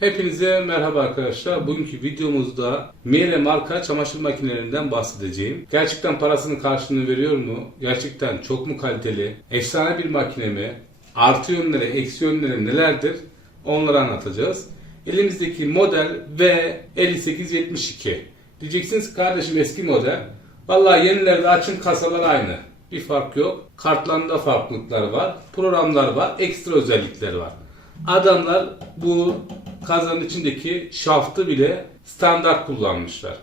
Hepinize merhaba arkadaşlar. Bugünkü videomuzda Miele marka çamaşır makinelerinden bahsedeceğim. Gerçekten parasının karşılığını veriyor mu? Gerçekten çok mu kaliteli? Efsane bir makine mi? Artı yönleri, eksi yönleri nelerdir? Onları anlatacağız. Elimizdeki model V5872. Diyeceksiniz kardeşim eski model. Vallahi yenilerde açın, kasalar aynı. Bir fark yok. Kartlarında farklılıklar var. Programlar var. Ekstra özellikleri var. Adamlar bu kazanın içindeki şaftı bile standart kullanmışlar.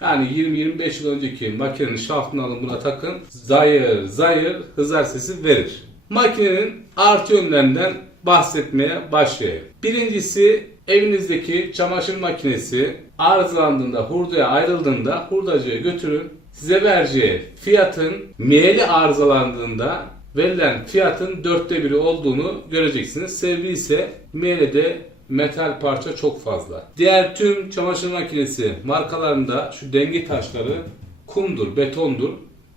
Yani 20-25 yıl önceki makinenin şaftını alın, buna takın. Zayır zayır hızar sesi verir. Makinenin artı yönlerinden bahsetmeye başlayayım. Birincisi, evinizdeki çamaşır makinesi arızalandığında, hurdaya ayrıldığında hurdacıya götürün. Size vereceği fiyatın Miele arızalandığında verilen fiyatın 1/4 olduğunu göreceksiniz. Sebebi ise Miele'de metal parça çok fazla. Diğer tüm çamaşır makinesi markalarında şu denge taşları kumdur, betondur.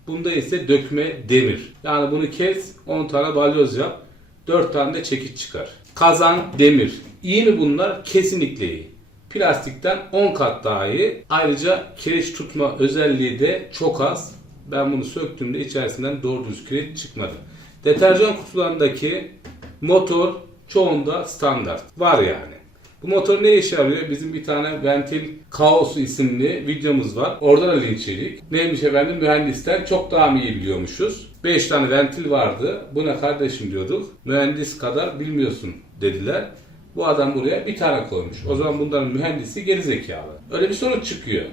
Bunda ise dökme demir. Yani bunu kes, 10 tane balyoz yap, 4 tane de çekiç çıkar. Kazan demir. İyi mi bunlar? Kesinlikle iyi. Plastikten 10 kat daha iyi. Ayrıca kireç tutma özelliği de çok az. Ben bunu söktüğümde içerisinden doğru düz kireç çıkmadı. Deterjan kutularındaki motor çoğunda standart. Var yani. Bu motor ne işe yarıyor? Bizim bir tane Ventil Kaosu isimli videomuz var. Oradan da link yedik. Neymiş efendim? Mühendisten çok daha mı iyi biliyormuşuz? 5 tane ventil vardı. Bu ne kardeşim diyorduk. Mühendis kadar bilmiyorsun dediler. Bu adam buraya bir tane koymuş. O zaman bunların mühendisi gerizekalı. Öyle bir sonuç çıkıyor.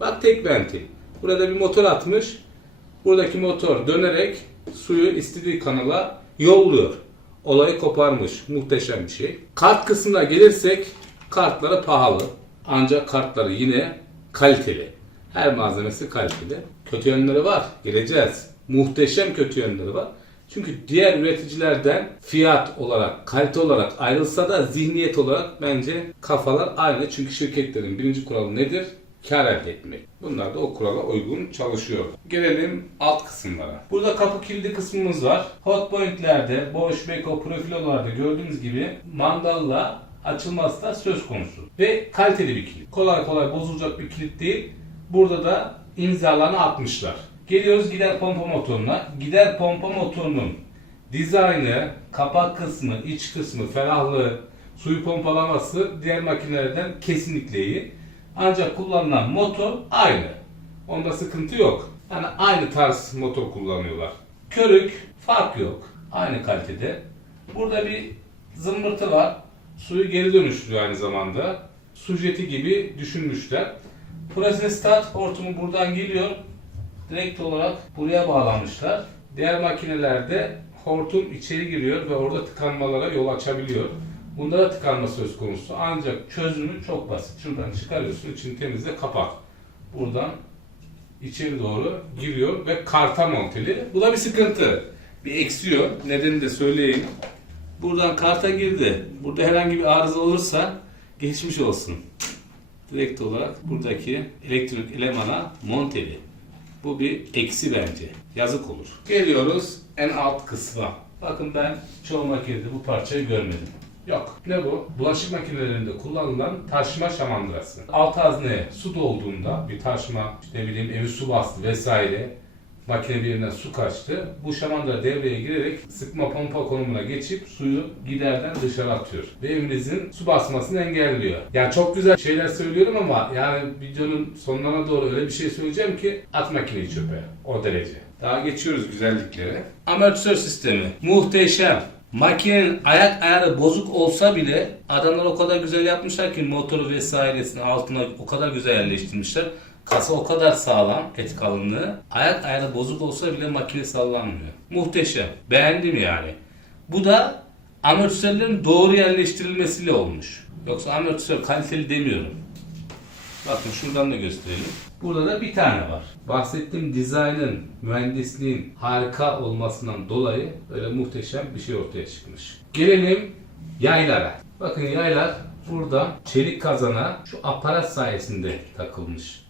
Bak, tek ventil. Burada bir motor atmış. Buradaki motor dönerek suyu istediği kanala yolluyor. Olayı koparmış. Muhteşem bir şey. Kart kısmına gelirsek, kartları pahalı. Ancak kartları yine kaliteli. Her malzemesi kaliteli. Kötü yönleri var. Geleceğiz. Muhteşem kötü yönleri var. Çünkü diğer üreticilerden fiyat olarak, kalite olarak ayrılsa da zihniyet olarak bence kafalar aynı. Çünkü şirketlerin birinci kuralı nedir? Kar elde etmek. Bunlar da o kurala uygun çalışıyor. Gelelim alt kısımlara. Burada kapı kilidi kısmımız var. Hot pointlerde, Bosch, Beko, profilolarda gördüğünüz gibi mandalla açılması da söz konusu. Ve kaliteli bir kilit. Kolay kolay bozulacak bir kilit değil. Burada da imzalarını atmışlar. Geliyoruz gider pompa motoruna. Gider pompa motorunun dizaynı, kapak kısmı, iç kısmı, ferahlığı, suyu pompalaması diğer makinelerden kesinlikle iyi. Ancak kullanılan motor aynı. Onda sıkıntı yok. Yani aynı tarz motor kullanıyorlar. Körük, fark yok. Aynı kalitede. Burada bir zımbırtı var. Suyu geri dönüştürüyor aynı zamanda. Su jeti gibi düşünmüşler. Protestat hortumu buradan geliyor. Direkt olarak buraya bağlamışlar. Diğer makinelerde hortum içeri giriyor ve orada tıkanmalara yol açabiliyor. Bunda da tıkanma söz konusu. Ancak çözümü çok basit. Şuradan çıkarıyorsun, içini temizle, kapat. Buradan içeri doğru giriyor ve karta monteli. Bu da bir sıkıntı. Bir eksiyor. Nedenini de söyleyeyim. Buradan karta girdi. Burada herhangi bir arıza olursa geçmiş olsun. Direkt olarak buradaki elektrik elemana monteli. Bu bir eksi bence. Yazık olur. Geliyoruz en alt kısma. Bakın, ben çoğu makinede bu parçayı görmedim. Yok. Ne bu? Bulaşık makinelerinde kullanılan taşıma şamandırası. Alt hazneye su dolduğunda bir taşıma, işte ne bileyim evi su bastı vesaire, makine bir yerinden su kaçtı. Bu şamandıra devreye girerek sıkma pompa konumuna geçip suyu giderden dışarı atıyor. Ve evinizin su basmasını engelliyor. Yani çok güzel şeyler söylüyorum ama yani videonun sonlarına doğru öyle bir şey söyleyeceğim ki at makineyi çöpe. O derece. Daha geçiyoruz güzelliklere. Amortisör sistemi. Muhteşem. Makinenin ayak ayarı bozuk olsa bile adamlar o kadar güzel yapmışlar ki motoru vesairesini altına o kadar güzel yerleştirmişler. Kasa o kadar sağlam, et kalınlığı. Ayak ayarı bozuk olsa bile makine sallanmıyor. Muhteşem. Beğendim yani. Bu da amortisörlerin doğru yerleştirilmesiyle olmuş. Yoksa amortisör kaliteli demiyorum. Bakın şuradan da gösterelim. Burada da bir tane var. Bahsettiğim dizaynın, mühendisliğin harika olmasından dolayı böyle muhteşem bir şey ortaya çıkmış. Gelelim yaylara. Bakın, yaylar burada çelik kazana şu aparat sayesinde takılmış.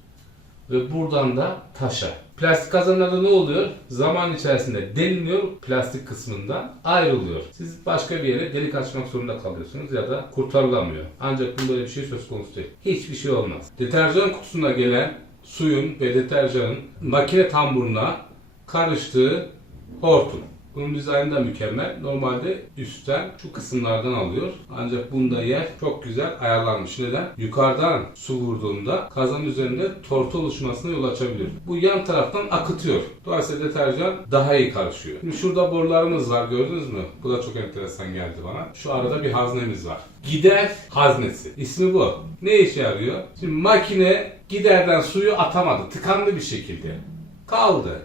ve buradan da taşa. Plastik kazanlarda ne oluyor? Zaman içerisinde deliniyor, plastik kısmından ayrılıyor. Siz başka bir yere delik açmak zorunda kalıyorsunuz ya da kurtarılamıyor. Ancak bunda böyle bir şey söz konusu değil. Hiçbir şey olmaz. Deterjan kutusuna gelen suyun ve deterjanın makine tamburuna karıştığı hortum. Bunun dizaynı da mükemmel. Normalde üstten şu kısımlardan alıyor. Ancak bunda yer çok güzel ayarlanmış. Neden? Yukarıdan su vurduğunda kazanın üzerinde tortu oluşmasına yol açabilir. Bu yan taraftan akıtıyor. Dolayısıyla deterjan daha iyi karışıyor. Şimdi şurada borularımız var, gördünüz mü? Bu da çok enteresan geldi bana. Şu arada bir haznemiz var. Gider haznesi. İsmi bu. Ne işe yarıyor? Şimdi makine giderden suyu atamadı. Tıkandı bir şekilde. Kaldı.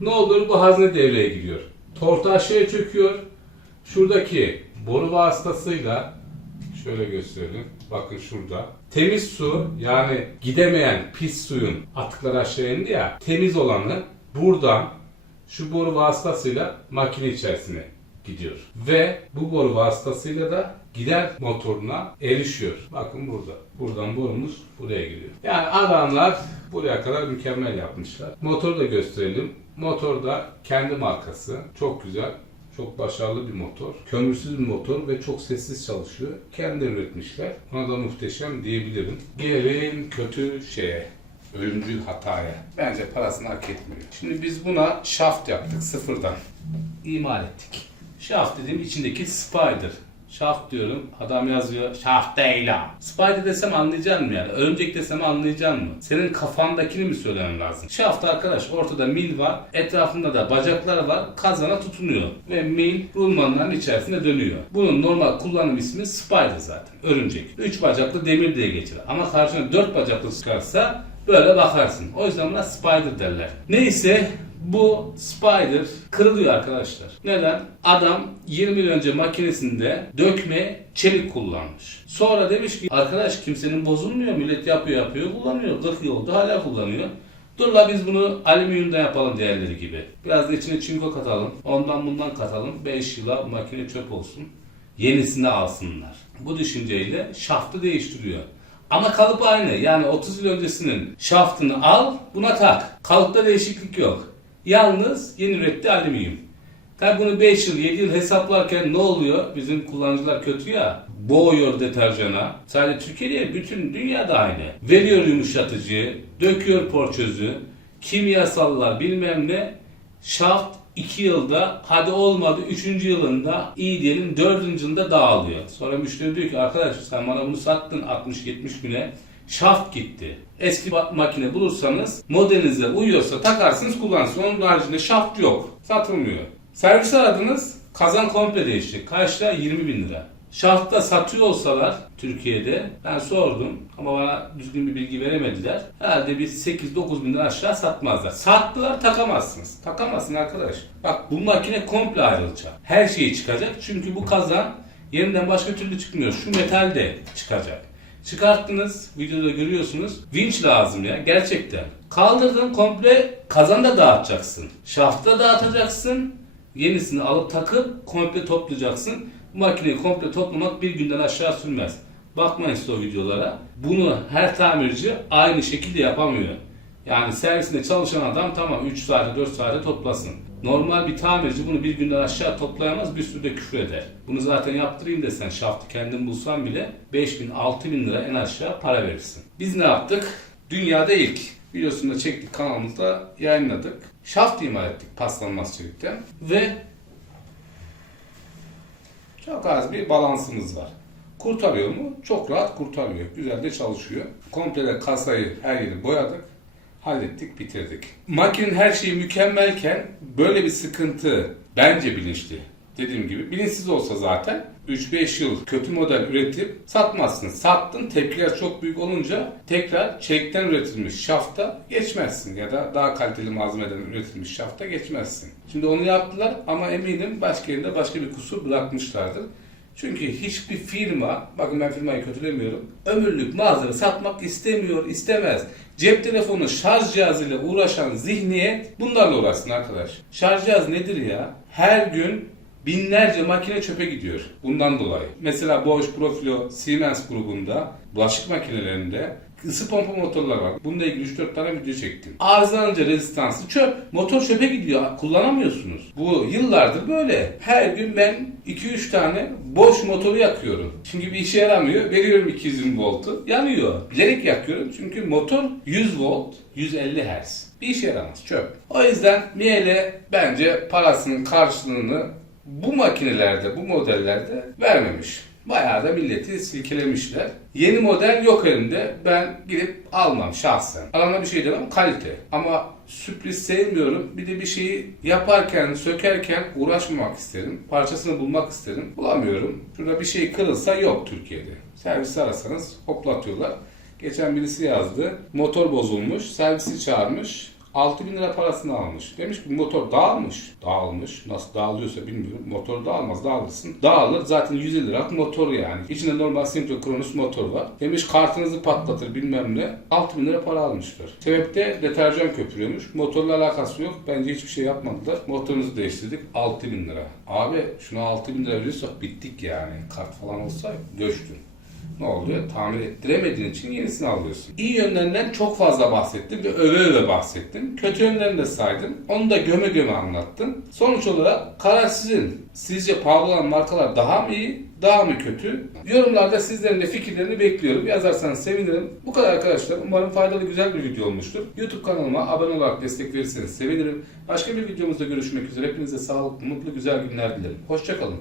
Ne olur? Bu hazne devreye giriyor. Tortu aşağıya çöküyor. Şuradaki boru vasıtasıyla şöyle gösterelim. Bakın şurada. Temiz su, yani gidemeyen pis suyun atıkları aşağı indi ya. Temiz olanı buradan şu boru vasıtasıyla makine içerisine gidiyor. Ve bu boru vasıtasıyla da gider motoruna erişiyor. Bakın burada. Buradan borumuz buraya giriyor. Yani adamlar buraya kadar mükemmel yapmışlar. Motoru da gösterelim. Motor da kendi markası. Çok güzel. Çok başarılı bir motor. Kömürsüz bir motor ve çok sessiz çalışıyor. Kendi üretmişler. Ona da muhteşem diyebilirim. Gelelim kötü şeye. Ölümcül hataya. Bence parasını hak etmiyor. Şimdi biz buna şaft yaptık sıfırdan. İmal ettik. Şaft dediğim içindeki spider. Şaft diyorum. Adam yazıyor. Şaft değil. Spider desem anlayacaksın mı yani? Örümcek desem anlayacaksın mı? Senin kafandakini mi söylemem lazım? Şaft arkadaş, ortada mil var. Etrafında da bacaklar var. Kazana tutunuyor. Ve mil rulmanların içerisinde dönüyor. Bunun normal kullanım ismi spider zaten. Örümcek. 3 bacaklı demir diye geçer. Ama karşına 4 bacaklı çıkarsa böyle bakarsın. O yüzden buna spider derler. Neyse, bu spider kırılıyor arkadaşlar. Neden? Adam 20 yıl önce makinesinde dökme çelik kullanmış. Sonra demiş ki arkadaş kimsenin bozulmuyor. Millet yapıyor kullanıyor. 40 yıl oldu hala kullanıyor. Dur la biz bunu alüminyumda yapalım diğerleri gibi. Biraz da içine çinko katalım. Ondan bundan katalım. 5 yıla makine çöp olsun. Yenisini alsınlar. Bu düşünceyle şaftı değiştiriyor. Ama kalıp aynı. Yani 30 yıl öncesinin şaftını al, buna tak. Kalıpta değişiklik yok. Yalnız yeni üretti alüminyum. Tabi bunu 5 yıl, 7 yıl hesaplarken ne oluyor? Bizim kullanıcılar kötü ya. Boğuyor deterjana. Sadece Türkiye değil, bütün dünyada aynı. Veriyor yumuşatıcı, döküyor porçözü, kimyasallar bilmem ne. Şaft 2 yılda, hadi olmadı 3. yılında, iyi diyelim 4. yılında dağılıyor. Sonra müşteri diyor ki arkadaş sen bana bunu sattın 60-70 bine. Şaft gitti. Eski makine bulursanız modelinize uyuyorsa takarsınız kullanırsınız. Onun haricinde şaft yok. Satılmıyor. Servis aradınız. Kazan komple değişecek. Kaçta? 20 bin lira. Şaftta satıyor olsalar Türkiye'de ben sordum ama bana düzgün bir bilgi veremediler. Herhalde bir 8-9 bin lira aşağı satmazlar. Sattılar takamazsınız. Takamazsın arkadaş. Bak bu makine komple ayrılacak. Her şeyi çıkacak. Çünkü bu kazan yeniden başka türlü çıkmıyor. Şu metal de çıkacak. Çıkarttınız, videoda görüyorsunuz. Vinç lazım ya gerçekten. Kaldırdın komple kazan da dağıtacaksın. Şaftı da dağıtacaksın. Yenisini alıp takıp komple toplayacaksın. Bu makineyi komple toplamak bir günden aşağı sürmez. Bakmayın siz o videolara. Bunu her tamirci aynı şekilde yapamıyor. Yani servisinde çalışan adam tamam 3 saate 4 saate toplasın. Normal bir tamirci bunu bir günden aşağı toplayamaz, bir sürü de küfür eder. Bunu zaten yaptırayım desen şaftı kendin bulsan bile 5 bin 6 bin lira en aşağı para verirsin. Biz ne yaptık? Dünyada ilk videosunu da çektik, kanalımızda yayınladık. Şaft imal ettik paslanmaz çelikten ve çok az bir balansımız var. Kurtarıyor mu? Çok rahat kurtarıyor. Güzel de çalışıyor. Komple kasayı her yeri boyadık. Hallettik, bitirdik. Makinenin her şeyi mükemmelken böyle bir sıkıntı bence bilinçli. Dediğim gibi bilinçsiz olsa zaten 3-5 yıl kötü model üretip satmazsın. Sattın, tepkiler çok büyük olunca tekrar çelikten üretilmiş şafta geçmezsin ya da daha kaliteli malzemeden üretilmiş şafta geçmezsin. Şimdi onu yaptılar ama eminim başka yerinde başka bir kusur bırakmışlardır. Çünkü hiçbir firma, bakın ben firmayı kötülemiyorum, ömürlük malzeme satmak istemiyor, istemez. Cep telefonu şarj cihazıyla uğraşan zihniyet bunlarla uğraşsın arkadaş. Şarj cihazı nedir ya? Her gün binlerce makine çöpe gidiyor bundan dolayı. Mesela Bosch, Profilo, Siemens grubunda bulaşık makinelerinde ısı pompa motorlar var. Bununla ilgili 3-4 tane video çektim. Arızalanınca rezistansı çöp. Motor çöpe gidiyor. Kullanamıyorsunuz. Bu yıllardır böyle. Her gün ben 2-3 tane boş motoru yakıyorum. Çünkü bir işe yaramıyor. Veriyorum 220 voltu. Yanıyor. Bilerek yakıyorum. Çünkü motor 100 volt, 150 Hz. Bir işe yaramaz. Çöp. O yüzden Miele bence parasının karşılığını bu makinelerde, bu modellerde vermemiş. Bayağı da milleti silkelemişler. Yeni model yok elimde. Ben gidip almam şahsen. Alana bir şey demem, kalite. Ama sürpriz sevmiyorum. Bir de bir şeyi yaparken, sökerken uğraşmamak isterim. Parçasını bulmak isterim. Bulamıyorum. Şurada bir şey kırılsa yok Türkiye'de. Servisi arasanız hoplatıyorlar. Geçen birisi yazdı. Motor bozulmuş. Servisi çağırmış. 6.000 lira parasını almış. Demiş ki motor dağılmış. Dağılmış. Nasıl dağılıyorsa bilmiyorum. Motor dağılmaz. Dağılırsın. Dağılır. Zaten 150 liralık motor yani. İçinde normal Synchro motor var. Demiş kartınızı patlatır bilmem ne. 6.000 lira para almışlar. Sebep de deterjan köpürüyormuş. Motorla alakası yok. Bence hiçbir şey yapmadılar. Motorunuzu değiştirdik. 6.000 lira. Abi şuna 6.000 lira veriyorsak bittik yani. Kart falan olsa göçtün. Ne oluyor? Tamir ettiremediğin için yenisini alıyorsun. İyi yönlerinden çok fazla bahsettim ve öve öve bahsettim. Kötü yönlerini de saydım. Onu da göme göme anlattım. Sonuç olarak karar sizin. Sizce pahalı olan markalar daha mı iyi, daha mı kötü? Yorumlarda sizlerin de fikirlerini bekliyorum. Yazarsanız sevinirim. Bu kadar arkadaşlar. Umarım faydalı güzel bir video olmuştur. YouTube kanalıma abone olarak destek verirseniz sevinirim. Başka bir videomuzda görüşmek üzere. Hepinize sağlıklı, mutlu, güzel günler dilerim. Hoşça kalın.